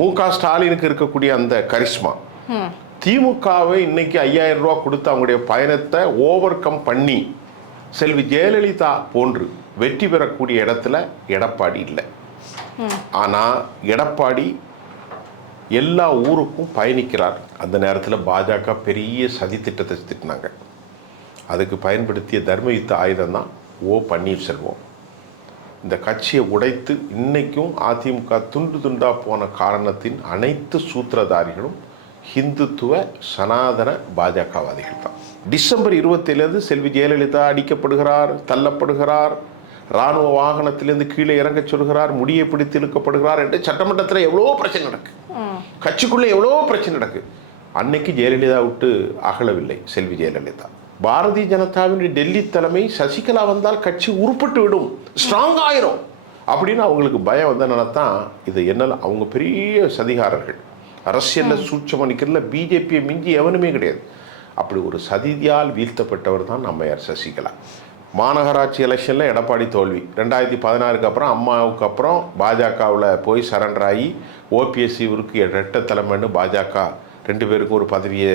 மு க ஸ்டாலினுக்கு இருக்கக்கூடிய அந்த கரிஷ்மா திமுகவை இன்னைக்கு ஐயாயிரம் ரூபா கொடுத்து அவங்களுடைய பயணத்தை ஓவர் கம் பண்ணி செல்வி ஜெயலலிதா போன்று வெற்றி பெறக்கூடிய இடத்துல எடப்பாடி இல்லை. ஆனால் எடப்பாடி எல்லா ஊருக்கும் பயணிக்கிறார். அந்த நேரத்தில் பாஜக பெரிய சதி திட்டத்தை திட்டினாங்க அதுக்கு பயன்படுத்திய தர்மயுத்த ஆயுதம் தான் ஓ பன்னீர்செல்வம். இந்த கட்சியை உடைத்து இன்னைக்கும் அதிமுக துண்டு துண்டா போன காரணத்தின் அனைத்து சூத்திரதாரிகளும் ஹிந்துத்துவ சனாதன பாஜகவாதிகள் தான் டிசம்பர் இருபத்திலேருந்து செல்வி ஜெயலலிதா அடிக்கப்படுகிறார் தள்ளப்படுகிறார் ராணுவ வாகனத்திலிருந்து கீழே இறங்கச் சொல்கிறார் முடியை பிடித்து இழுக்கப்படுகிறார் என்று சட்டமன்றத்தில் எவ்வளோ பிரச்சனை நடக்கு. கட்சிக்குள்ளே எவ்வளோ பிரச்சனை நடக்கு. அன்னைக்கு ஜெயலலிதா விட்டு அகலவில்லை செல்வி ஜெயலலிதா. பாரதிய ஜனதாவின் டெல்லி தலைமை சசிகலா வந்தால் கட்சி உருப்பட்டு விடும். ஸ்ட்ராங் ஆயிரும் அப்படின்னு அவங்களுக்கு பயம் வந்தனால தான் இது என்ன அவங்க பெரிய சதிகாரர்கள். அரசியலில் சூட்சம் அணிக்கிறதுல பிஜேபியை மிஞ்சி எவனுமே கிடையாது. அப்படி ஒரு சதிதியால் வீழ்த்தப்பட்டவர் தான் அம்மையார் சசிகலா. மாநகராட்சி எலெக்ஷனில் எடப்பாடி தோல்வி. ரெண்டாயிரத்தி பதினாறுக்கு அப்புறம் அம்மாவுக்கு அப்புறம் பாஜகவில் போய் சரண்டர் ஆகி ஓபிஎஸ் இவருக்கு ரெட்ட தலைமைன்னு பாஜக ரெண்டு பேருக்கும் ஒரு பதவியை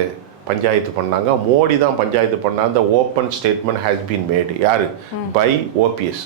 பஞ்சாயத்து பண்ணாங்க. மோடி தான் பஞ்சாயத்து பண்ணாங்க. அந்த open statement has been made யார்? பை ஓபிஎஸ்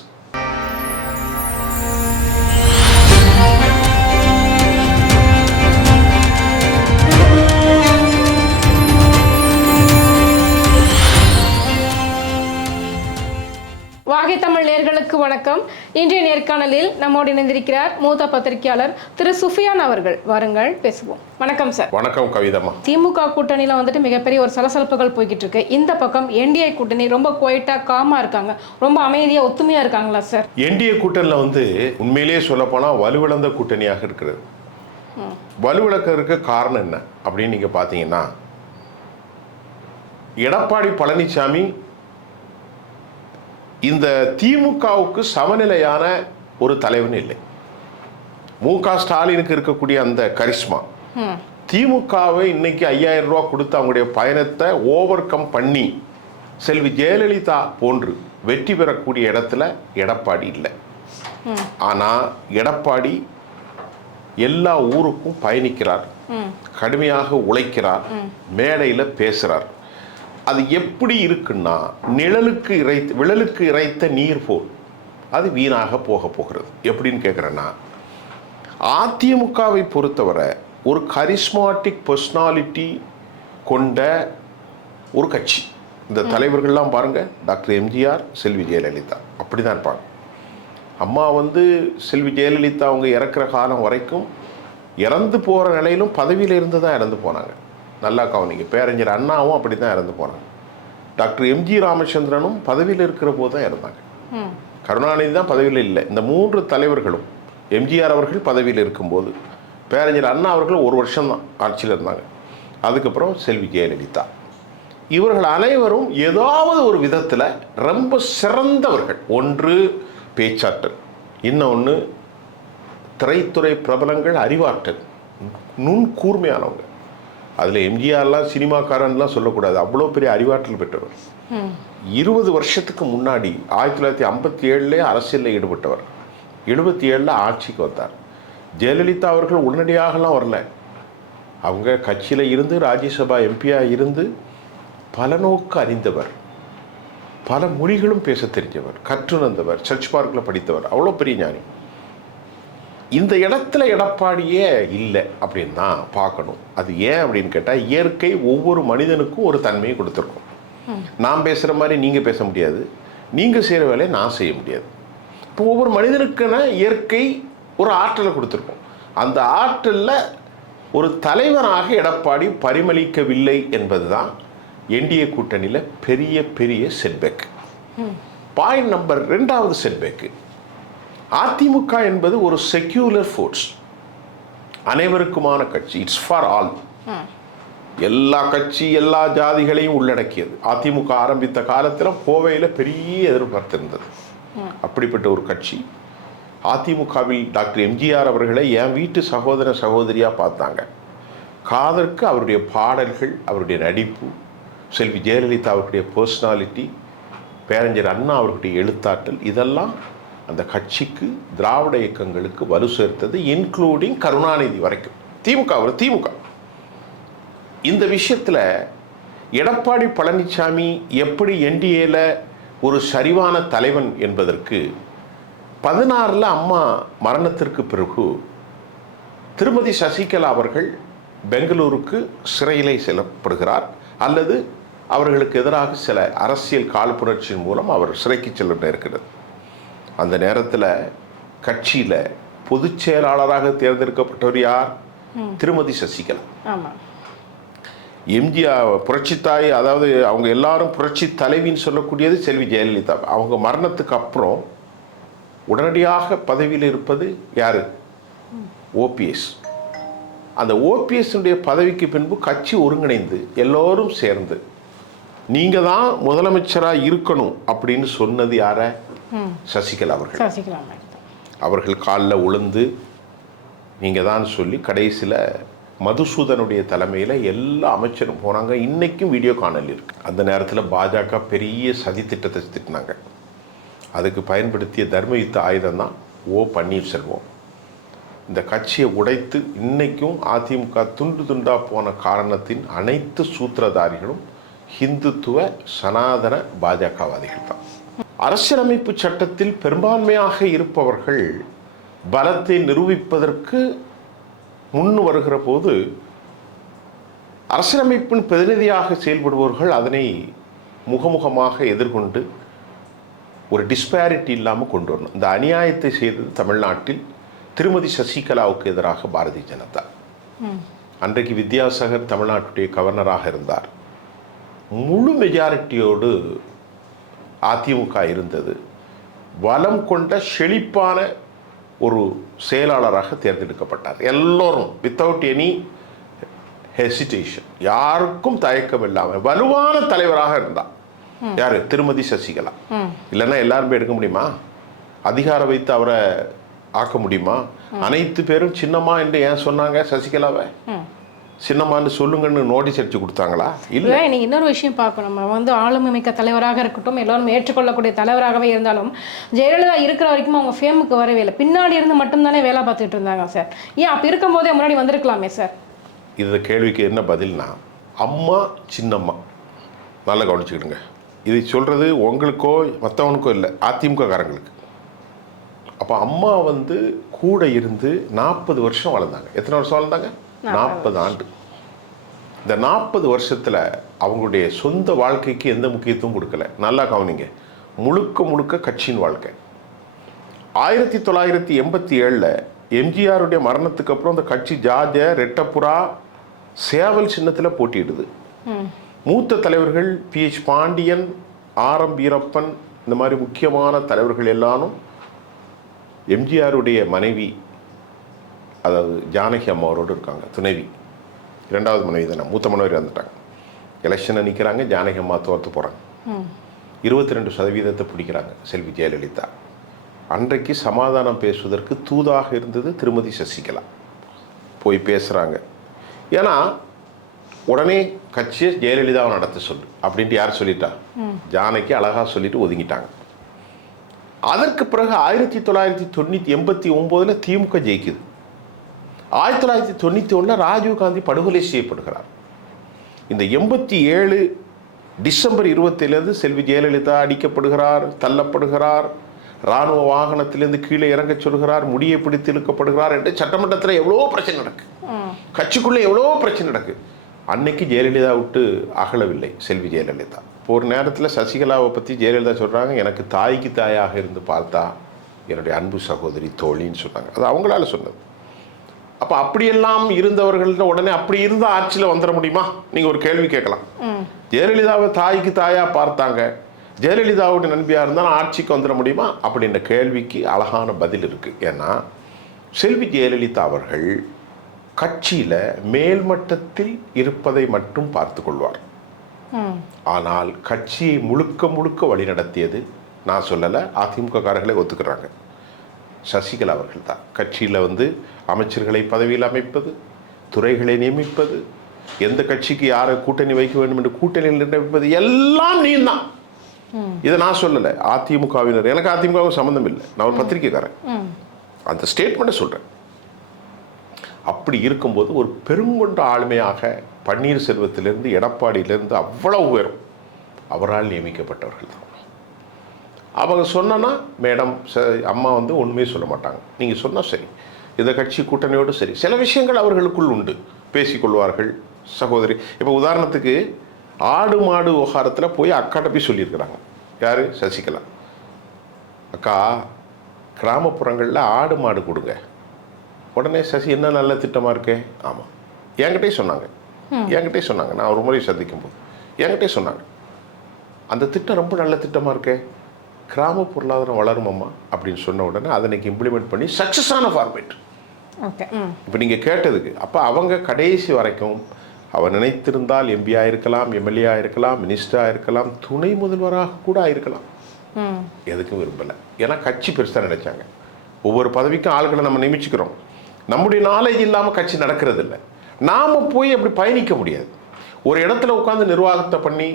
நேர்களுக்கு வணக்கம். இன்றைய நேர்காணலில் நம்மோடு இணைந்திருக்கிறார் மூத்த பத்திரிகையாளர் திரு சுஃபியான் அவர்கள். வாருங்கள் பேசுவோம். வணக்கம் சார். வணக்கம் கவிதம்மா. திமுக கூட்டணியில வந்துட்டு மிகப்பெரிய ஒரு சலசலப்புகள் போய்கிட்டு இருக்கு. இந்த பக்கம் என்டிஏ கூட்டணி ரொம்ப குவைட்டா காமா இருக்காங்க. ரொம்ப அமைதியா ஒத்துமையா இருக்காங்களா சார்? என்டிஏ கூட்டணியில் வந்து உண்மையிலேயே சொல்லப்போனால் வலுவிழந்த கூட்டணியாக இருக்கிறது. வலுவிழக்கிறதுக்கு காரணம் என்ன அப்படின்னு நீங்கள் பார்த்தீங்கன்னா எடப்பாடி பழனிசாமி இந்த திமுகவுக்கு சமநிலையான ஒரு தலைவன் இல்லை. மு க ஸ்டாலினுக்கு இருக்கக்கூடிய அந்த கரிஷ்மா திமுகவை இன்னைக்கு ஐயாயிரம் ரூபா கொடுத்து அவங்களுடைய பயணத்தை ஓவர் கம் பண்ணி செல்வி ஜெயலலிதா போன்று வெற்றி பெறக்கூடிய இடத்துல எடப்பாடி இல்லை. ஆனால் எடப்பாடி எல்லா ஊருக்கும் பயணிக்கிறார். கடுமையாக உழைக்கிறார். மேடையில் பேசுகிறார் அது எப்படி இருக்குன்னா நிழலுக்கு இறைத்த விழலுக்கு இறைத்த நீர் போல் அது வீணாக போக போகிறது. எப்படின்னு கேட்குறேன்னா அதிமுகவை பொறுத்தவரை ஒரு கரிஸ்மாட்டிக் பர்சனாலிட்டி கொண்ட ஒரு கட்சி. இந்த தலைவர்கள்லாம் பாருங்க டாக்டர் எம்ஜிஆர் செல்வி ஜெயலலிதா. அப்படி தான் இருப்பாங்க. அம்மா வந்து செல்வி ஜெயலலிதா அவங்க இறக்குற காலம் வரைக்கும் இறந்து போகிற நிலையிலும் பதவியில் இருந்து தான் இறந்து போனாங்க. நல்லா கவனிங்க. பேரஞ்சர் அண்ணாவும் அப்படி தான் இறந்து போனாங்க. டாக்டர் எம்ஜி ராமச்சந்திரனும் பதவியில் இருக்கிற போது தான் இறந்தாங்க. கருணாநிதி தான் பதவியில் இல்லை. இந்த மூன்று தலைவர்களும் எம்ஜிஆர் அவர்கள் பதவியில் இருக்கும்போது பேரஞ்சர் அண்ணா அவர்கள் ஒரு வருஷம்தான் ஆட்சியில் இருந்தாங்க. அதுக்கப்புறம் செல்வி ஜெயலலிதா. இவர்கள் அனைவரும் ஏதாவது ஒரு விதத்தில் ரொம்ப சிறந்தவர்கள். ஒன்று பேச்சாற்றல். இன்னொன்று திரைத்துறை பிரபலங்கள் அறிவாற்றல். நுண் கூர்மையானவங்க அதில் எம்ஜிஆர்லாம் சினிமாக்காரன்லாம் சொல்லக்கூடாது. அவ்வளோ பெரிய அறிவாற்றல் பெற்றவர். இருபது வருஷத்துக்கு முன்னாடி ஆயிரத்தி தொள்ளாயிரத்தி ஐம்பத்தி ஏழுலேயே அரசியலில் ஈடுபட்டவர். எழுபத்தி ஏழில் ஆட்சிக்கு வந்தார். ஜெயலலிதா அவர்கள் உடனடியாகலாம் வரல. அவங்க கட்சியில் இருந்து ராஜ்யசபா எம்பியாக இருந்து பல நோக்கு அறிந்தவர். பல மொழிகளும் பேச தெரிஞ்சவர். கற்றுணர்ந்தவர். சர்ச் பார்க்கில் படித்தவர். அவ்வளோ பெரிய ஞானி. இந்த இடத்துல எடப்பாடியே இல்லை அப்படின்னு தான் பார்க்கணும். அது ஏன் அப்படின்னு கேட்டால் இயற்கை ஒவ்வொரு மனிதனுக்கும் ஒரு தன்மையை கொடுத்துருக்கும். நான் பேசுகிற மாதிரி நீங்கள் பேச முடியாது. நீங்கள் செய்கிற வேலையை நான் செய்ய முடியாது. இப்போ ஒவ்வொரு மனிதனுக்கான இயற்கை ஒரு ஆற்றலை கொடுத்துருக்கும். அந்த ஆற்றலில் ஒரு தலைவனாக எடப்பாடி பரிமளிக்கவில்லை என்பது தான் என்டிஏ கூட்டணியில் பெரிய பெரிய செட்பேக் பாயிண்ட் நம்பர் ரெண்டாவது செட்பேக்கு அதிமுக என்பது ஒரு செக்யூலர் ஃபோர்ஸ் அனைவருக்குமான கட்சி. இட்ஸ் ஃபார் ஆல் எல்லா கட்சி எல்லா ஜாதிகளையும் உள்ளடக்கியது. அதிமுக ஆரம்பித்த காலத்தில் கோவையில் பெரிய எதிர்பார்த்து இருந்தது அப்படிப்பட்ட ஒரு கட்சி. அதிமுகவில் டாக்டர் எம்ஜிஆர் அவர்களை என் வீட்டு சகோதர சகோதரியாக பார்த்தாங்க. காதற்கு அவருடைய பாடல்கள் அவருடைய நடிப்பு செல்வி ஜெயலலிதா அவருடைய பர்சனாலிட்டி பேரஞ்சர் அண்ணா அவர்களுடைய எழுத்தாற்றல் இதெல்லாம் அந்த கட்சிக்கு திராவிட இயக்கங்களுக்கு வலு சேர்த்தது இன்க்ளூடிங் கருணாநிதி வரைக்கும். திமுக அவர் திமுக. இந்த விஷயத்தில் எடப்பாடி பழனிசாமி எப்படி என்டிஏல ஒரு சரிவான தலைவன் என்பதற்கு பதினாறில் அம்மா மரணத்திற்கு பிறகு திருமதி சசிகலா அவர்கள் பெங்களூருக்கு சிறையிலே செல்லப்படுகிறார். அல்லது அவர்களுக்கு எதிராக சில அரசியல் காழ்ப்புணர்ச்சியின் மூலம் அவர் சிறைக்கு செல்ல நேர்கிறது. அந்த நேரத்தில் கட்சியில் பொதுச் செயலாளராக தேர்ந்தெடுக்கப்பட்டவர் யார்? திருமதி சசிகலா. எம்ஜிஆர் புரட்சித்தாய் அதாவது அவங்க எல்லாரும் புரட்சி தலைவின்னு சொல்லக்கூடியது செல்வி ஜெயலலிதா. அவங்க மரணத்துக்கு அப்புறம் உடனடியாக பதவியில் இருப்பது யாரு? ஓபிஎஸ் அந்த ஓபிஎஸ்னுடைய பதவிக்கு பின்பு கட்சி ஒருங்கிணைந்து எல்லோரும் சேர்ந்து நீங்கள் தான் முதலமைச்சராக இருக்கணும் அப்படின்னு சொன்னது யார? சசிகலா அவர்கள். சசிகலா. அவர்கள். காலில் உளுந்து நீங்கள் தான் சொல்லி கடைசியில் மதுசூதனுடைய தலைமையில் எல்லா அமைச்சரும் போனாங்க. இன்னைக்கும் வீடியோ காணல் இருக்கு. அந்த நேரத்தில் பாஜக பெரிய சதி திட்டத்தை திட்டினாங்க. அதுக்கு பயன்படுத்திய தர்மயுத்த ஆயுதம் தான் ஓ பன்னீர்செல்வம். இந்த கட்சியை உடைத்து இன்னைக்கும் அதிமுக துண்டு துண்டா போன காரணத்தின் அனைத்து சூத்திரதாரிகளும் ஹிந்துத்துவ சனாதன பாஜகவாதிகள் தான். அரசியலமைப்பு சட்டத்தில் பெரும்பான்மையாக இருப்பவர்கள் பலத்தை நிரூபிப்பதற்கு முன் வருகிற போது அரசியலமைப்பின் பிரதிநிதியாக செயல்படுபவர்கள் அதனை முகமுகமாக எதிர்கொண்டு ஒரு டிஸ்பேரிட்டி இல்லாமல் கொண்டு வரணும். இந்த அநியாயத்தை செய்தது தமிழ்நாட்டில் திருமதி சசிகலாவுக்கு எதிராக பாரதிய ஜனதா. அன்றைக்கு வித்யாசாகர் தமிழ்நாட்டுடைய கவர்னராக இருந்தார். முழு மெஜாரிட்டியோடு அதிமுக இருந்தது. வலம் கொண்ட செழிப்பான ஒரு செயலாளராக தேர்ந்தெடுக்கப்பட்டார். எல்லோரும் வித்தவுட் எனி ஹெசிடேஷன் யாருக்கும் தயக்கம் இல்லாமல் வலுவான தலைவராக இருந்தார். யாரு? திருமதி சசிகலா. இல்லைன்னா எல்லாருமே எடுக்க முடியுமா? அதிகாரம் வைத்து அவரை ஆக்க முடியுமா? அனைத்து பேரும் சின்னம்மா என்று ஏன் சொன்னாங்க சசிகலாவை? சின்னம்மான்னு சொல்லுங்கன்னு நோட்டீஸ் அடிச்சு கொடுத்தாங்களா? இல்லை. நீங்கள் இன்னொரு விஷயம் பார்க்கணும். நம்ம வந்து ஆளுமை மிக்க தலைவராக இருக்கட்டும் எல்லாரும் ஏற்றுக்கொள்ளக்கூடிய தலைவராகவே இருந்தாலும் ஜெயலலிதா இருக்கிற வரைக்கும் அவங்க ஃபேமுக்கு வரவே இல்லை. பின்னாடி இருந்து மட்டும்தானே வேலை பார்த்துட்டு இருந்தாங்க சார் ஏன் அப்போ இருக்கும்போதே முன்னாடி வந்திருக்கலாமே சார் இந்த கேள்விக்கு என்ன பதில்னா அம்மா சின்னம்மா. நல்லா கவனிச்சுக்கிடுங்க. இதை சொல்கிறது உங்களுக்கோ மற்றவனுக்கோ இல்லை அதிமுக காரங்களுக்கு அப்போ அம்மா வந்து கூட இருந்து நாற்பது வருஷம் வளர்ந்தாங்க. எத்தனை வருஷம் வளர்ந்தாங்க? நாற்பது ஆண்டு. இந்த நாற்பது வருஷத்தில் அவங்களுடைய சொந்த வாழ்க்கைக்கு எந்த முக்கியத்துவம் கொடுக்கல? நல்லா கவனிங்க. முழுக்க முழுக்க கட்சியின் வாழ்க்கை. ஆயிரத்தி தொள்ளாயிரத்தி எண்பத்தி ஏழில் எம்ஜிஆருடைய மரணத்துக்கு அப்புறம் அந்த கட்சி ஜாஜ ரெட்டப்புறா சேவல் சின்னத்தில் போட்டியிடுது. மூத்த தலைவர்கள் PH Pandian R M Veerappan இந்த மாதிரி முக்கியமான தலைவர்கள் எல்லாரும் எம்ஜிஆருடைய மனைவி அதாவது ஜானகி அம்மாவோடு இருக்காங்க துணைவி. இரண்டாவது மனைவி தானே மூத்த மனைவி இறந்துட்டாங்க. எலெக்ஷனை நிற்கிறாங்க ஜானகி அம்மா தோற்று போகிறாங்க இருபத்தி ரெண்டு சதவீதத்தை பிடிக்கிறாங்க செல்வி ஜெயலலிதா. அன்றைக்கு சமாதானம் பேசுவதற்கு தூதாக இருந்தது திருமதி சசிகலா. போய் பேசுகிறாங்க ஏன்னா உடனே கட்சியை ஜெயலலிதாவை நடத்த சொல்லு அப்படின்ட்டு யார் சொல்லிட்டா? ஜானகி அழகாக சொல்லிட்டு ஒதுங்கிட்டாங்க. அதற்கு பிறகு ஆயிரத்தி தொள்ளாயிரத்தி தொண்ணூற்றி எண்பத்தி ஒம்போதில் திமுக ஜெயிக்குது. ஆயிரத்தி தொள்ளாயிரத்தி தொண்ணூற்றி ஒன்றில் ராஜீவ்காந்தி படுகொலை செய்யப்படுகிறார். இந்த எண்பத்தி ஏழு டிசம்பர் இருபத்திலேருந்து செல்வி ஜெயலலிதா அடிக்கப்படுகிறார் தள்ளப்படுகிறார் இராணுவ வாகனத்திலிருந்து கீழே இறங்கச் சொல்கிறார் முடியை பிடித்து இழுக்கப்படுகிறார் என்று சட்டமன்றத்தில் எவ்வளோ பிரச்சனை நடக்கு. கட்சிக்குள்ளே எவ்வளோ பிரச்சனை நடக்கு. அன்னைக்கு ஜெயலலிதா விட்டு அகலவில்லை செல்வி ஜெயலலிதா. ஒரு நேரத்தில் சசிகலாவை பற்றி ஜெயலலிதா சொல்கிறாங்க எனக்கு தாய்க்கு தாயாக இருந்து பார்த்தா என்னுடைய அன்பு சகோதரி தோழின்னு சொன்னாங்க. அது அவங்களால சொன்னது. அப்போ அப்படியெல்லாம் இருந்தவர்கள்ட்ட உடனே அப்படி இருந்த ஆட்சியில் வந்துட முடியுமா? நீங்கள் ஒரு கேள்வி கேட்கலாம். ஜெயலலிதாவை தாய்க்கு தாயா பார்த்தாங்க. ஜெயலலிதாவுடைய நண்பியாக இருந்தாலும் ஆட்சிக்கு வந்துட முடியுமா? அப்படின்ற கேள்விக்கு அழகான பதில் இருக்கு. ஏன்னா செல்வி ஜெயலலிதா அவர்கள் கட்சியில் மேல்மட்டத்தில் இருப்பதை மட்டும் பார்த்து கொள்வார். ஆனால் கட்சியை முழுக்க முழுக்க வழிநடத்தியது நான் சொல்லலை அதிமுக காரர்களே ஒத்துக்கிறாங்க. சசிகலா அவர்கள் தான் கட்சியில் வந்து அமைச்சர்களை பதவியில் அமைப்பது துறைகளை நியமிப்பது எந்த கட்சிக்கு யாரை கூட்டணி வைக்க வேண்டும் என்று கூட்டணியில் நிர்ணயிப்பது எல்லாம் நீ தான் இதை நான் சொல்லலை. அதிமுகவினர் எனக்கு அதிமுகவும் சம்மந்தம் இல்லை. நான் ஒரு பத்திரிக்கைக்காரன் ம். அந்த ஸ்டேட்மெண்ட்டை சொல்கிறேன் அப்படி இருக்கும்போது ஒரு பெருங்கொண்ட ஆளுமையாக பன்னீர்செல்வத்திலிருந்து எடப்பாடியிலிருந்து அவ்வளவு பேரும் அவரால் நியமிக்கப்பட்டவர்கள் தான் அவங்க சொன்னா மேடம் ச அம்மா வந்து ஒன்றுமே சொல்ல மாட்டாங்க. நீங்கள் சொன்னால் சரி. இந்த கட்சி கூட்டணியோடு சரி. சில விஷயங்கள் அவர்களுக்குள் உண்டு. பேசிக்கொள்வார்கள் சகோதரி. இப்போ உதாரணத்துக்கு ஆடு மாடு விவகாரத்தில் போய் அக்காட்ட போய் சொல்லியிருக்கிறாங்க. யார்? சசிகலா. அக்கா கிராமப்புறங்களில் ஆடு மாடு கொடுங்க. உடனே சசி என்ன நல்ல திட்டமாக இருக்கே? ஆமாம் என்கிட்டே சொன்னாங்க. என்கிட்டே சொன்னாங்க. நான் ஒரு முறை சந்திக்கும் போது என்கிட்டே சொன்னாங்க. அந்த திட்டம் ரொம்ப நல்ல திட்டமாக இருக்கே? கிராம பொருளாதாரம் வளருமம்மா அப்படின்னு சொன்ன உடனே அதை இன்னைக்கு இம்ப்ளிமெண்ட் பண்ணி சக்ஸஸான ஃபார்மேட் ஓகே இப்போ நீங்கள் கேட்டதுக்கு அப்போ அவங்க கடைசி வரைக்கும் அவர் நினைத்திருந்தால் எம்பியா இருக்கலாம் எம்எல்ஏ இருக்கலாம் மினிஸ்டராக இருக்கலாம் துணை முதல்வராக கூட ஆயிருக்கலாம் ம். எதுக்கும் விரும்பலை. ஏன்னா கட்சி பெருசாக நினைச்சாங்க. ஒவ்வொரு பதவிக்கும் ஆளுகளை நம்ம நியமிச்சுக்கிறோம். நம்முடைய நாலேஜ் இல்லாமல் கட்சி நடக்கிறது இல்லை நாம் போய் அப்படி பயணிக்க முடியாது. ஒரு இடத்துல உட்காந்து நிர்வாகத்தை பண்ணி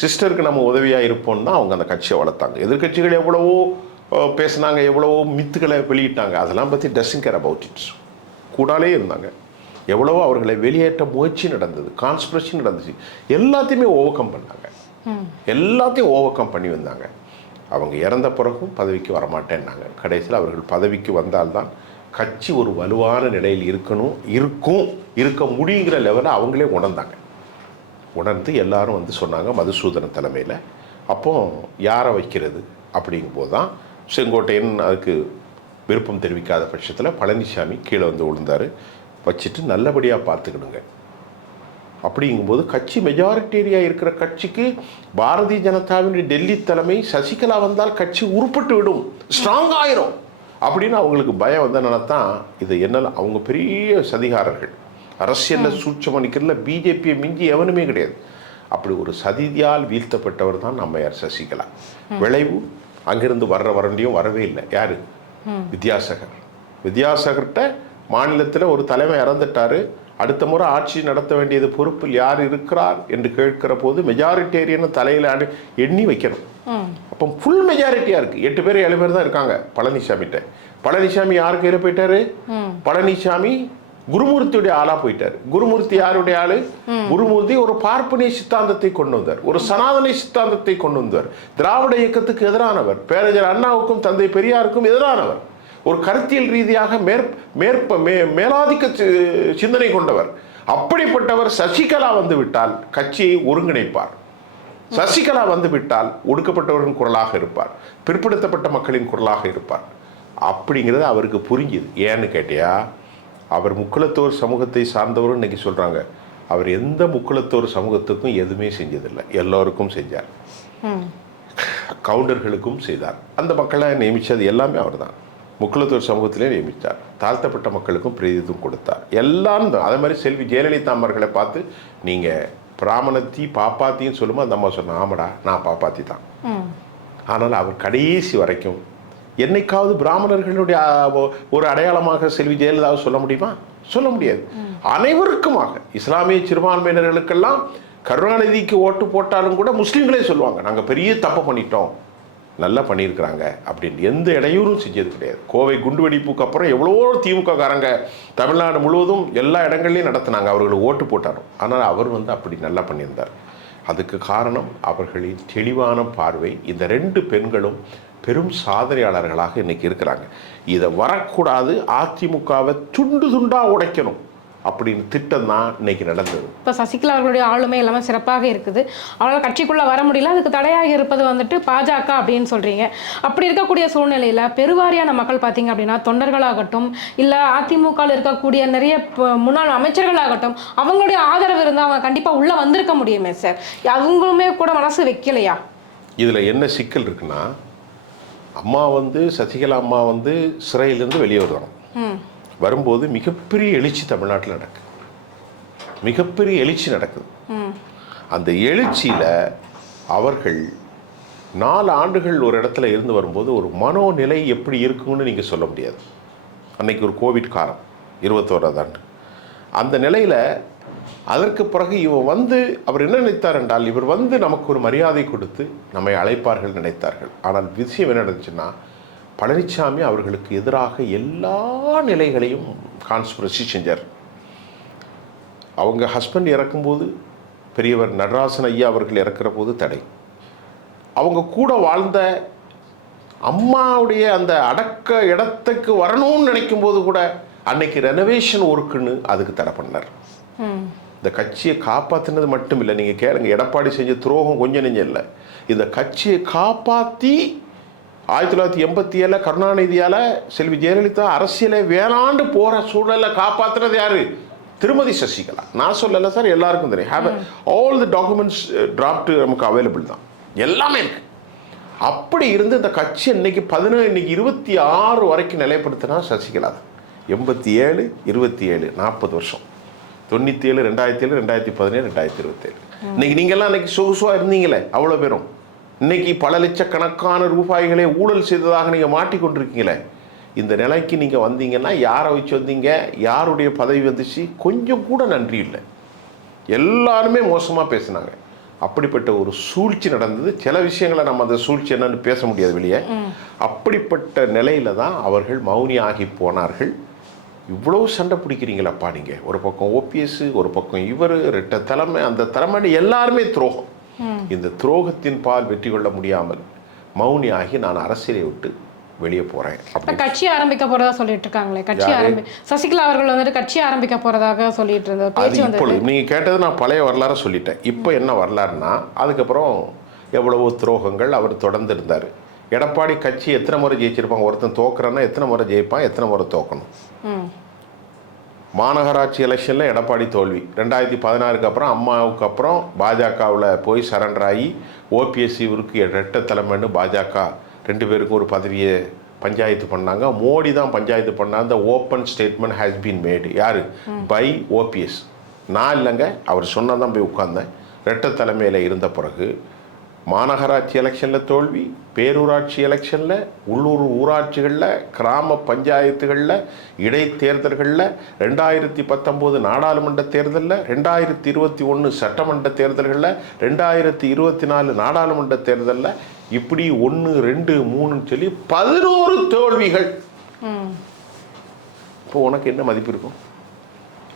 சிஸ்டருக்கு நம்ம உதவியாக இருப்போம்னு அவங்க அந்த கட்சியை வளர்த்தாங்க. எதிர்க்கட்சிகள் எவ்வளவோ பேசுனாங்க எவ்வளவோ மித்துக்களை வெளியிட்டாங்க. அதெல்லாம் பற்றி டஸ்ஸிங் கேர் அபவுட் இட்ஸ் கூடாலே இருந்தாங்க. எவ்வளவோ அவர்களை வெளியேற்ற முயற்சி நடந்தது. கான்ஸ்பிரசி நடந்துச்சு. எல்லாத்தையுமே ஓவர் கம் பண்ணாங்க எல்லாத்தையும் ஓவர் கம் பண்ணி வந்தாங்க. அவங்க இறந்த பிறகும் பதவிக்கு வரமாட்டேன்னாங்க. கடைசியில் அவர்கள் பதவிக்கு வந்தால்தான் கட்சி ஒரு வலுவான நிலையில் இருக்கணும் இருக்கும் இருக்க முடியுங்கிற லெவலில் அவங்களே உணர்ந்தாங்க. உணர்ந்து எல்லாரும் வந்து சொன்னாங்க மதுசூதன தலைமையில். அப்போ யாரை வைக்கிறது அப்படிங்கும்போது தான் செங்கோட்டையன் அதுக்கு விருப்பம் தெரிவிக்காத பட்சத்தில் பழனிசாமி கீழே வந்து விழுந்தார். வச்சுட்டு நல்லபடியாக பார்த்துக்கிடுங்க அப்படிங்கும்போது கட்சி மெஜாரிட்டேரியா இருக்கிற கட்சிக்கு பாரதிய ஜனதாவின் டெல்லி தலைமை சசிகலா வந்தால் கட்சி உருப்பட்டு விடும் ஸ்ட்ராங் ஆயிரும் அப்படின்னு அவங்களுக்கு பயம் வந்தனால தான் இது என்ன அவங்க பெரிய சதிகாரர்கள் அரசியலில் சூட்சம் நிற்கிறதுல பிஜேபியை மிஞ்சி எவனுமே கிடையாது. அப்படி ஒரு சதிதியால் வீழ்த்தப்பட்டவர் தான் நம்மையார் சசிகலா. விளைவு அங்கிருந்து வர்ற வரண்டியும் வரவே இல்லை. யாரு? வித்யாசாகர். வித்யாசாகர்கிட்ட மாநிலத்தில் ஒரு தலைமை இறந்துட்டாரு. அடுத்த முறை ஆட்சி நடத்த வேண்டியது பொறுப்பில் யார் இருக்கிறார் என்று கேட்கிற போது மெஜாரிட்டேரியன் தலையில் எண்ணி வைக்கணும். அப்போ ஃபுல் மெஜாரிட்டியாக இருக்குது எட்டு பேர் ஏழு பேர் தான் இருக்காங்க பழனிசாமிகிட்ட. பழனிசாமி யார் கையில் போயிட்டாரு? பழனிசாமி குருமூர்த்தியுடைய ஆளா போயிட்டார். குருமூர்த்தி யாருடைய ஆளு? குருமூர்த்தி ஒரு பார்ப்பனிய சித்தாந்தத்தை கொண்டு வந்தார். ஒரு சனாதன சித்தாந்தத்தை கொண்டு வந்தார். திராவிட இயக்கத்துக்கு எதிரானவர். பேரறிஞர் அண்ணாவுக்கும் தந்தை பெரியாருக்கும் எதிரானவர். ஒரு கருத்தியல் ரீதியாக மேற் மேற்ப மே மேலாதிக்க சிந்தனை கொண்டவர். அப்படிப்பட்டவர் சசிகலா வந்து விட்டால் கட்சியை ஒருங்கிணைப்பார். சசிகலா வந்து விட்டால் ஒடுக்கப்பட்டவரின் குரலாக இருப்பார். பிற்படுத்தப்பட்ட மக்களின் குரலாக இருப்பார். அப்படிங்கிறது அவருக்கு புரிஞ்சுது. ஏன்னு கேட்டியா? அவர் முக்குலத்தோர் சமூகத்தை சார்ந்தவரும் இன்னைக்கு சொல்றாங்க. அவர் எந்த முக்குலத்தோர் சமூகத்துக்கும் எதுவுமே செஞ்சதில்லை. எல்லோருக்கும் செஞ்சார். கவுண்டர்களுக்கும் செய்தார். அந்த மக்களை நியமித்தது எல்லாமே அவர்தான். முக்குலத்தோர் சமூகத்திலே நியமித்தார். தாழ்த்தப்பட்ட மக்களுக்கும் பிரதிநிதித்துவம் கொடுத்தார். எல்லாம் தான். அதே மாதிரி செல்வி ஜெயலலிதா அம்மர்களை பார்த்து நீங்கள் பிராமணத்தி பாப்பாத்தின்னு சொல்லும்போது அந்த அம்மா சொன்ன ஆமாடா நான் பாப்பாத்தி தான் ஆனால் அவர் கடைசி வரைக்கும் என்னைக்காவது பிராமணர்களுடைய ஒரு அடையாளமாக செல்வி ஜெயலலிதாவை சொல்ல முடியுமா? சொல்ல முடியாது. அனைவருக்குமாக இஸ்லாமிய சிறுபான்மையினர்களுக்கெல்லாம் கருணாநிதிக்கு ஓட்டு போட்டாலும் கூட முஸ்லீம்களே சொல்லுவாங்க நாங்கள் பெரிய தப்பு பண்ணிட்டோம் நல்லா பண்ணியிருக்கிறாங்க அப்படின்னு. எந்த இடையூறும் செஞ்சது கிடையாது. கோவை குண்டுவெடிப்புக்கு அப்புறம் எவ்வளவோ திமுக காரங்க தமிழ்நாடு முழுவதும் எல்லா இடங்கள்லையும் நடத்தினாங்க அவர்களுக்கு ஓட்டு போட்டாரும் ஆனால் அவர் வந்து அப்படி நல்லா பண்ணியிருந்தார். அதுக்கு காரணம் அவர்களின் தெளிவான பார்வை. இந்த ரெண்டு பெண்களும் பெரும் சாதனையாளர்களாக இன்னைக்கு இருக்கிறாங்க. இதை வரக்கூடாது அதிமுகவை துண்டு துண்டா உடைக்கணும் அப்படின்னு திட்டம் தான் இன்னைக்கு நடந்தது. இப்போ சசிகலா அவர்களுடைய ஆளுமை எல்லாமே சிறப்பாக இருக்குது. அவரால் கட்சிக்குள்ளே வர முடியல அதுக்கு தடையாக இருப்பது வந்துட்டு பாஜக அப்படின்னு சொல்கிறீங்க அப்படி இருக்கக்கூடிய சூழ்நிலையில் பெருவாரியான மக்கள் பார்த்தீங்க அப்படின்னா தொண்டர்களாகட்டும் இல்லை அதிமுகவில் இருக்கக்கூடிய நிறைய முன்னாள் அமைச்சர்களாகட்டும் அவங்களுடைய ஆதரவு இருந்தால் அவங்க கண்டிப்பாக உள்ளே வந்திருக்க முடியுமே சார். அவங்களுமே கூட மனசு வைக்கலையா? இதில் என்ன சிக்கல் இருக்குன்னா அம்மா வந்து சசிகலா அம்மா வந்து சிறையிலேருந்து வெளியே வருவாங்க. வரும்போது மிகப்பெரிய எழுச்சி தமிழ்நாட்டில் நடக்குது மிகப்பெரிய எழுச்சி நடக்குது. அந்த எழுச்சியில் அவர்கள் நாலு ஆண்டுகள் ஒரு இடத்துல இருந்து வரும்போது ஒரு மனோநிலை எப்படி இருக்கும்னு நீங்கள் சொல்ல முடியாது. அன்னைக்கு ஒரு கோவிட் காலம் இருபத்தோராது ஆண்டு. அந்த நிலையில் அதற்கு பிறகு இவர் வந்து அவர் என்ன நினைத்தார் என்றால் இவர் வந்து நமக்கு ஒரு மரியாதை கொடுத்து நம்மை அழைப்பார்கள் நினைத்தார்கள். ஆனால் விஷயம் என்ன நடந்துச்சுன்னா பழனிசாமி அவர்களுக்கு எதிராக எல்லா நிலைகளையும் கான்ஸ்பிரசி செஞ்சார். அவங்க ஹஸ்பண்ட் இறக்கும்போது பெரியவர் நடராசன் ஐயா அவர்கள் இறக்கிற போது தடை. அவங்க கூட வாழ்ந்த அம்மாவுடைய அந்த அடக்க இடத்துக்கு வரணும்னு நினைக்கும் போது கூட அன்னைக்கு ரெனோவேஷன் ஒர்க்குன்னு அதுக்கு தடை பண்ணார். இந்த கட்சியை காப்பாற்றினது மட்டும் இல்லை நீங்கள் கேளுங்க எடப்பாடி செஞ்ச துரோகம் கொஞ்சம் நெஞ்சம் இல்லை. இந்த கட்சியை காப்பாற்றி ஆயிரத்தி தொள்ளாயிரத்தி எண்பத்தி ஏழில் கருணாநிதியால் செல்வி ஜெயலலிதா அரசியலே வேணாண்டு போகிற சூழலை காப்பாற்றுறது யாரு? திருமதி சசிகலா. நான் சொல்லலை சார் எல்லாருக்கும் தெரியும். Have all the documents draft நமக்கு அவைலபிள் தான். எல்லாமே இருக்கு. அப்படி இருந்து இந்த கட்சி இன்னைக்கு பதினேழு இன்னைக்கு இருபத்தி ஆறு வரைக்கும் நிலைப்படுத்தினா சசிகலா தான். எண்பத்தி ஏழு இருபத்தி ஏழு நாற்பது வருஷம். தொண்ணூற்றி ஏழு ரெண்டாயிரத்தி ஏழு ரெண்டாயிரத்தி பதினேழு ரெண்டாயிரத்தி இருபத்தேழு. இன்னைக்கு நீங்கள்லாம் இன்னைக்கு சொகுசுவாக இருந்தீங்களே அவ்வளோ பேரும். இன்னைக்கு பல லட்சக்கணக்கான ரூபாய்களை ஊழல் செய்ததாக நீங்கள் மாட்டிக்கொண்டிருக்கீங்களே. இந்த நிலைக்கு நீங்கள் வந்தீங்கன்னா யாரை வச்சு வந்தீங்க யாருடைய பதவி வந்துச்சு கொஞ்சம் கூட நன்றி இல்லை. எல்லாருமே மோசமாக பேசினாங்க. அப்படிப்பட்ட ஒரு சூழ்ச்சி நடந்தது. சில விஷயங்களை நம்ம அந்த சூழ்ச்சி என்னன்னு பேச முடியாது வெளியே. அப்படிப்பட்ட நிலையில தான் அவர்கள் மௌனியாகி போனார்கள். இவ்வளோ சண்டை பிடிக்கிறீங்களப்பா நீங்கள் ஒரு பக்கம் ஓபிஎஸ் ஒரு பக்கம் இவர் ரெட்ட தலைமை அந்த தலைமை எல்லாருமே துரோகம். இந்த துரோகத்தின் பால் வெற்றி கொள்ள முடியாமல் மௌனியாகி நான் அரசியலை விட்டு வெளியே போகிறேன் கட்சி ஆரம்பிக்க போறதா சொல்லிட்டு இருக்காங்களே? கட்சி? ஆரம்பி சசிகலா அவர்கள் வந்துட்டு கட்சி ஆரம்பிக்க போறதாக சொல்லிட்டு இருந்த பேச்சு இப்பொழுது நீங்கள் கேட்டது நான் பழைய வரலாறு சொல்லிட்டேன். இப்போ என்ன வரலாறுனா அதுக்கப்புறம் எவ்வளவோ துரோகங்கள் அவர் தொடர்ந்து இருந்தார் எடப்பாடி கட்சி எத்தனை முறை ஜெயிச்சிருப்பாங்க? ஒருத்தன் தோக்குறான்னா எத்தனை முறை ஜெயிப்பான்? எத்தனை முறை தோக்கணும்? மாநகராட்சி எலெக்ஷனில் எடப்பாடி தோல்வி. ரெண்டாயிரத்தி பதினாறுக்கு அப்புறம் அம்மாவுக்கு அப்புறம் பாஜகவில் போய் சரண்டர் ஆகி ஓபிஎஸ் இவருக்கு ரெட்ட தலைமைன்னு பாஜக ரெண்டு பேருக்கும் ஒரு பதவியை பஞ்சாயத்து பண்ணாங்க. மோடி தான் பஞ்சாயத்து பண்ணாங்க. அந்த open statement has been made யார்? பை ஓபிஎஸ் நான் இல்லைங்க. அவர் சொன்னதான் போய் உட்கார்ந்தேன். ரெட்ட தலைமையில் இருந்த பிறகு மாநகராட்சி எலெக்ஷனில் தோல்வி பேரூராட்சி எலெக்ஷனில் உள்ளூர் ஊராட்சிகளில் கிராம பஞ்சாயத்துகளில் இடைத்தேர்தல்களில் ரெண்டாயிரத்தி பத்தொம்போது நாடாளுமன்ற தேர்தலில் ரெண்டாயிரத்தி இருபத்தி ஒன்று சட்டமன்ற தேர்தல்களில் ரெண்டாயிரத்தி இருபத்தி நாலு நாடாளுமன்ற தேர்தலில் இப்படி ஒன்று ரெண்டு மூணுன்னு சொல்லி பதினோரு தோல்விகள். இப்போ உனக்கு என்ன மதிப்பு இருக்கும்?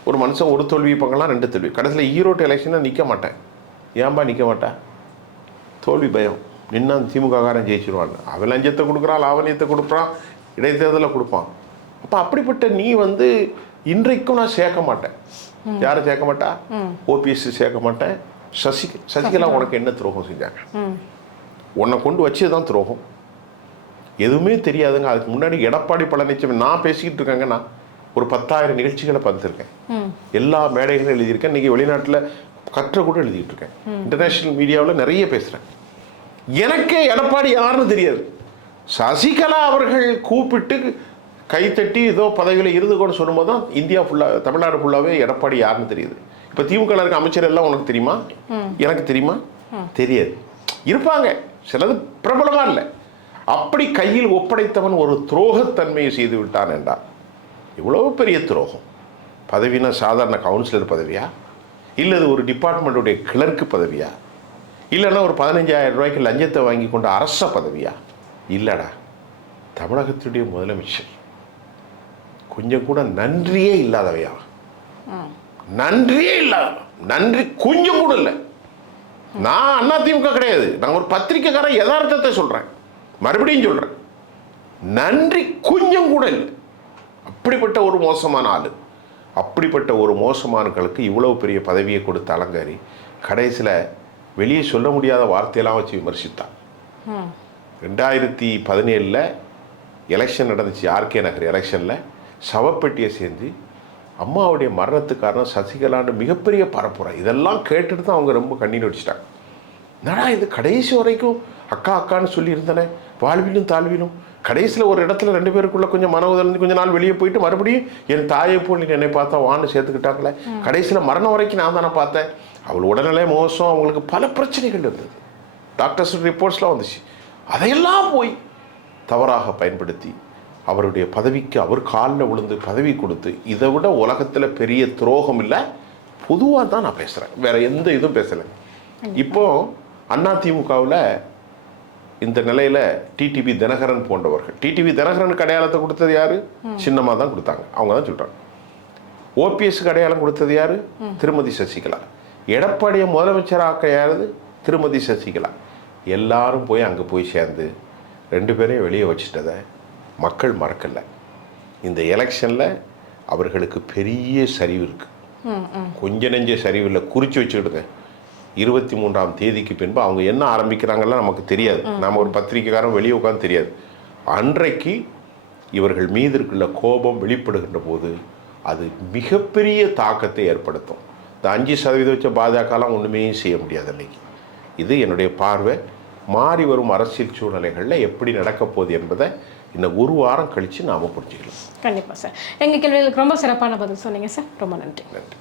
ஒரு மனுஷன் ஒரு தோல்வி பார்க்கலாம் ரெண்டு தோல்வி. கடைசியில் ஈரோடு எலெக்ஷனில் நிற்க மாட்டேன். ஏன்பா நிற்க மாட்டேன்? தோல்வி பயம். நின்னா திமுககாரன் ஜெயிச்சிருவான் அவன் லஞ்சத்தை கொடுக்குறான் லாவணியத்தை கொடுக்குறான் இடைத்தேர்தலில் கொடுப்பான். அப்போ அப்படிப்பட்ட நீ வந்து இன்றைக்கும் நான் சேர்க்க மாட்டேன். யாரை சேர்க்க மாட்டா? ஓபிஎஸ் சேர்க்க மாட்டேன். சசி சசிகலா உனக்கு என்ன துரோகம் செஞ்சாங்க? உன்னை கொண்டு வச்சது தான் துரோகம். எதுவுமே தெரியாதுங்க. அதுக்கு முன்னாடி எடப்பாடி பழனிசாமி நான் பேசிக்கிட்டு இருக்கேங்க நான் ஒரு பத்தாயிரம் நிகழ்ச்சிகளை பார்த்துருக்கேன். எல்லா மேடைகளும் எழுதியிருக்கேன். இன்றைக்கி வெளிநாட்டில் கற்ற கூட எழுதிட்டு இருக்கேன் இன்டர்நேஷ்னல் மீடியாவில் நிறைய பேசுகிறேன் எனக்கே எடப்பாடி யாருன்னு தெரியாது. சசிகலா அவர்கள் கூப்பிட்டு கைத்தட்டி ஏதோ பதவியில் இருந்து கூட சொல்லும்போது தான் இந்தியா ஃபுல்லாக தமிழ்நாடு ஃபுல்லாகவே எடப்பாடி யாருன்னு தெரியுது. இப்போ திமுக இருக்க அமைச்சர் எல்லாம் உனக்கு தெரியுமா? எனக்கு தெரியுமா? தெரியாது. இருப்பாங்க. சிலது பிரபலமாக இல்லை. அப்படி கையில் ஒப்படைத்தவன் ஒரு துரோகத்தன்மையை செய்து விட்டான் என்றார் இவ்வளோ பெரிய துரோகம். பதவினா சாதாரண கவுன்சிலர் பதவியா? இல்லை இது ஒரு டிபார்ட்மெண்ட்டுடைய கிளர்க்கு பதவியா? இல்லைன்னா ஒரு பதினஞ்சாயிரம் ரூபாய்க்கு லஞ்சத்தை வாங்கி கொண்ட அரச பதவியா? இல்லைடா. தமிழகத்துடைய முதலமைச்சர் கொஞ்சம் கூட நன்றியே இல்லாதவையா? நன்றியே இல்லாத நன்றி கொஞ்சம் கூட இல்லை. நான் அதிமுக கிடையாது. நான் ஒரு பத்திரிக்கைக்காரன் யதார்த்தத்தை சொல்கிறேன் மறுபடியும் சொல்கிறேன் நன்றி கொஞ்சம் கூட இல்லை. அப்படிப்பட்ட ஒரு மோசமான ஆள். அப்படிப்பட்ட ஒரு மோசமானர்களுக்கு இவ்வளவு பெரிய பதவியை கொடுத்து அலங்காரி கடைசியில் வெளியே சொல்ல முடியாத வார்த்தையெல்லாம் வச்சு விமர்சித்தான் ரெண்டாயிரத்தி பதினேழில் எலெக்ஷன் நடந்துச்சு ஆர்கே நகர் எலெக்ஷனில் சவப்பெட்டியை சேர்ந்து அம்மாவுடைய மரணத்துக்கு காரணம் சசிகலான்னு மிகப்பெரிய பரப்புரை. இதெல்லாம் கேட்டுட்டு தான் அவங்க ரொம்ப கண்ணீர் வடிச்சிட்டாங்க என்னடா இது கடைசி வரைக்கும் அக்கா அக்கான்னு சொல்லியிருந்தனே? வாழ்விலும் தாழ்விலும். கடைசியில் ஒரு இடத்துல ரெண்டு பேருக்குள்ள கொஞ்சம் மன உதர்ந்து கொஞ்ச நாள் வெளியே போயிட்டு மறுபடியும் என் தாயை போல் நீ என்னை பார்த்தா வான்னு சேர்த்துக்கிட்டாங்களே. கடைசியில் மரணம் வரைக்கும் நான் தானே பார்த்தேன். அவள் உடல்நிலை மோசம் அவங்களுக்கு பல பிரச்சனைகள் இருந்தது. டாக்டர்ஸ் ரிப்போர்ட்ஸ்லாம் வந்துச்சு. அதையெல்லாம் போய் தவறாக பயன்படுத்தி அவருடைய பதவிக்கு அவர் காலில் விழுந்து பதவி கொடுத்து இதை விட உலகத்தில் பெரிய துரோகம் இல்லை பொதுவாக தான் நான் பேசுகிறேன் வேறு எந்த இதுவும் பேசலை. இப்போது அதிமுகவில் இந்த நிலையில் டிடிவி தினகரன் போன்றவர்கள். டிடிவி தினகரனுக்கு அடையாளத்தை கொடுத்தது யாரு? சின்னமாக தான் கொடுத்தாங்க. அவங்க தான் சொல்கிறாங்க ஓபிஎஸ்க்கு அடையாளம் கொடுத்தது யாரு? திருமதி சசிகலா. எடப்பாடியை முதலமைச்சராக்க யாரு திருமதி சசிகலா. எல்லாரும் போய் அங்கே போய் சேர்ந்து ரெண்டு பேரையும் வெளியே வச்சுட்டதை மக்கள் மறக்கல. இந்த எலெக்ஷனில் அவர்களுக்கு பெரிய சரிவு இருக்குது கொஞ்ச நெஞ்ச சரிவில் குறித்து வச்சுக்கிடுங்க. இருபத்தி மூன்றாம் தேதிக்கு பின்பு அவங்க என்ன ஆரம்பிக்கிறாங்கலாம் நமக்கு தெரியாது. நாம ஒரு பத்திரிக்கைக்காரன் வெளியே உட்காந்து தெரியாது. அன்றைக்கு இவர்கள் மீது இருக்குள்ள கோபம் வெளிப்படுகின்ற போது அது மிகப்பெரிய தாக்கத்தை ஏற்படுத்தும். இந்த அஞ்சு சதவீதம் வச்ச பாஜகலாம் ஒன்றுமே செய்ய முடியாது அன்னைக்கு. இது என்னுடைய பார்வை. மாறி வரும் அரசியல் சூழ்நிலைகளில் எப்படி நடக்கப் போகுது என்பதை இன்னும் ஒரு வாரம் கழித்து நாம் புரிஞ்சுக்கலாம். கண்டிப்பாக சார். எங்கள் கேள்விகளுக்கு ரொம்ப சிறப்பான பதில் சொன்னீங்க சார். ரொம்ப நன்றி. நன்றி.